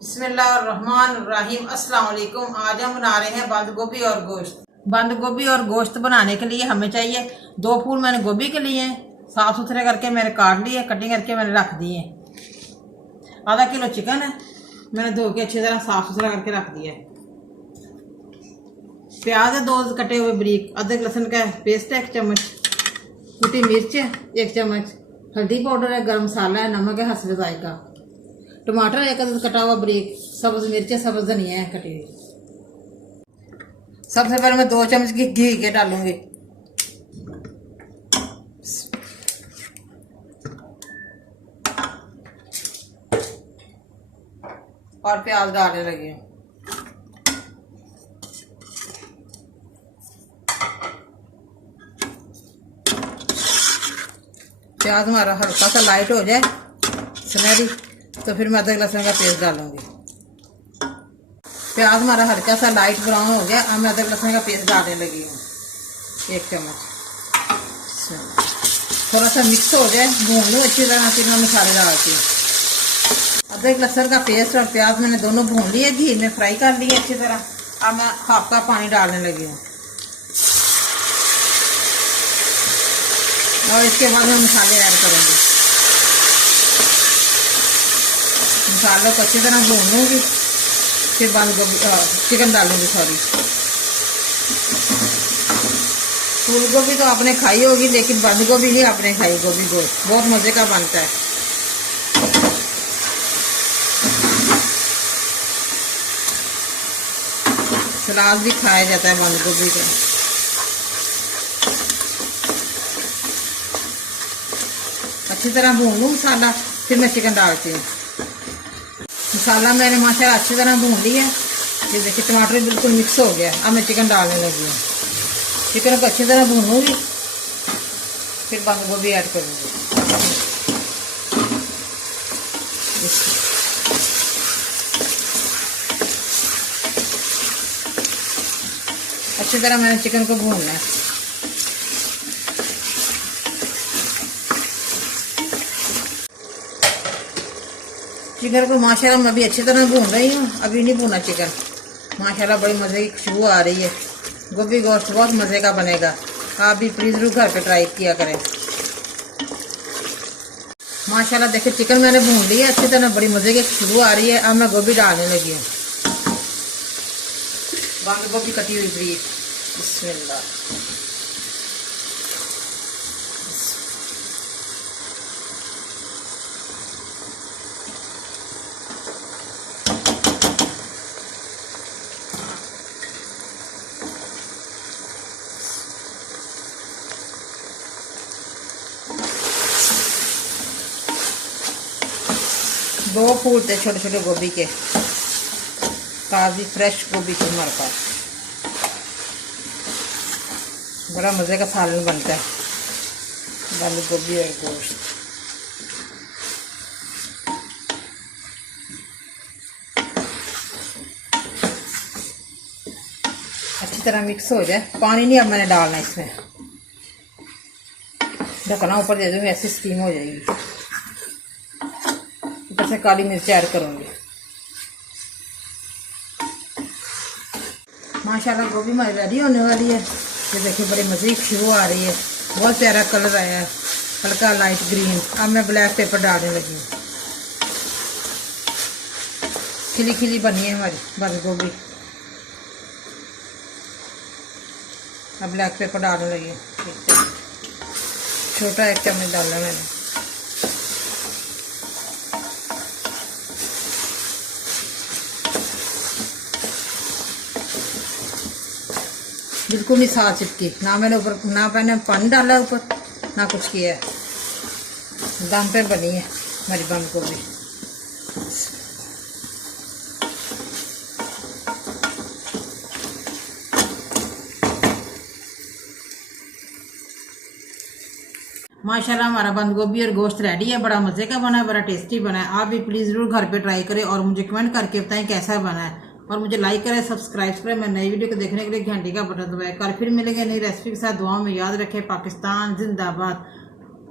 बिस्मिल्लाहिर्रहमानिर्रहीम। अस्सलाम वालेकुम। आज हम बना रहे हैं बंद गोभी और गोश्त। बंद गोभी और गोश्त बनाने के लिए हमें चाहिए 2 फूल मैंने गोभी के लिए साफ सुथरे करके मैंने काट लिए, कटिंग करके मैंने रख दिए। आधा किलो चिकन है, मैंने धो के अच्छी तरह साफ सुथरा करके रख दिया है। प्याज है 2 कटे हुए बारीक, अदरक लहसुन का पेस्ट है 1 चम्मच, कुटी मिर्च है 1 चम्मच, हल्दी पाउडर है, गरम मसाला है, नमक है हस्बे जायका, टमाटर 1 अदद कटा हुआ बारीक, सब्ज मिर्च है, सब्ज धनिया है कटी हुई। सबसे पहले मैं 2 चम्मच घी के डालूंगी। और प्याज डालने लगी हूँ। प्याज हमारा हल्का सा लाइट हो जाए सुनहरी, तो फिर मैं अदरक लहसुन का पेस्ट डालूंगी। प्याज हमारा हल्का सा लाइट ब्राउन हो गया, अब मैं अदरक लहसुन का पेस्ट डालने लगी हूँ 1 चम्मच। थोड़ा सा मिक्स हो जाए, भून लूँ अच्छी तरह, फिर मैं मसाले डालती हूँ। अदरक लहसुन का पेस्ट और प्याज मैंने दोनों भून लिए, घी में फ्राई कर लिए अच्छी तरह। अब मैं हाफ कप पानी डालने लगी हूँ और इसके बाद मैं मसाले ऐड करूँगी। मसालों को अच्छी तरह भून लूँगी, फिर बंद गोभी चिकन डालूंगी। फूल गोभी तो आपने खाई होगी, लेकिन बंद गोभी नहीं आपने खाई। गोभी गोश्त बहुत मजे का बनता है। सलाद भी खाया जाता है बंद गोभी का। अच्छी तरह भून लूँ मसाला, फिर मैं चिकन डालती हूँ। मसाला मैंने माशाल्लाह अच्छी तरह भून लिया है। ये देखिए टमाटर बिल्कुल मिक्स हो गया। अब मैं चिकन डालने लगी हूँ। चिकन को अच्छी तरह भूनूंगी, फिर बंद गोभी ऐड करूँगी। अच्छी तरह मैंने चिकन को भूनना है। चिकन को माशाल्लाह मैं भी अच्छी तरह भून रही हूँ। अभी नहीं भूना चिकन। माशाल्लाह बड़ी मज़े की खुशबू आ रही है। गोभी गोश्त बहुत मज़े का बनेगा। आप भी प्लीज़ ज़रूर घर पे ट्राई किया करें। माशाल्लाह देखिए चिकन मैंने भून लिया अच्छी तरह, बड़ी मज़े की खुशबू आ रही है। अब मैं गोभी डालने लगी हूँ। बंद गोभी कटी हुई बारीक। बिस्मिल्लाह। दो फूल थे छोटे छोटे गोभी के, ताज़ी फ्रेश गोभी थी हमारे पास। बड़ा मज़े का सालन बनता है बंद गोभी और गोश्त। अच्छी तरह मिक्स हो जाए। पानी नहीं अब मैंने डालना इसमें, ढकना ऊपर दे दूँगी, ऐसी स्टीम हो जाएगी। ऊपर से काली मिर्च ऐड करूँगी। माशाल्लाह गोभी हमारी रेडी होने वाली है। ये देखिए बड़ी मज़े की खुशबू आ रही है, बहुत प्यारा कलर आया है, हल्का लाइट ग्रीन। अब मैं ब्लैक पेपर डालने लगी हूँ। खिली खिली बनी है हमारी बंद गोभी। अब ब्लैक पेपर डालने लगी हूँ, छोटा 1 चम्मच डालना मैंने। बिल्कुल नहीं साथ चिपकी, ना मैंने ऊपर ना मैंने पानी डाला ऊपर, ना कुछ किया है। दम पे बनी है हमारी बंद गोभी। माशाल्लाह हमारा बंद गोभी और गोश्त रेडी है। बड़ा मज़े का बना है, बड़ा टेस्टी बना है। आप भी प्लीज़ ज़रूर घर पे ट्राई करें और मुझे कमेंट करके बताएं कैसा बना है। और मुझे लाइक करें, सब्सक्राइब करें। मैं नई वीडियो को देखने के लिए घंटी का बटन दबाएं। कल फिर मिलेंगे नई रेसिपी के साथ। दुआ में याद रखें। पाकिस्तान जिंदाबाद।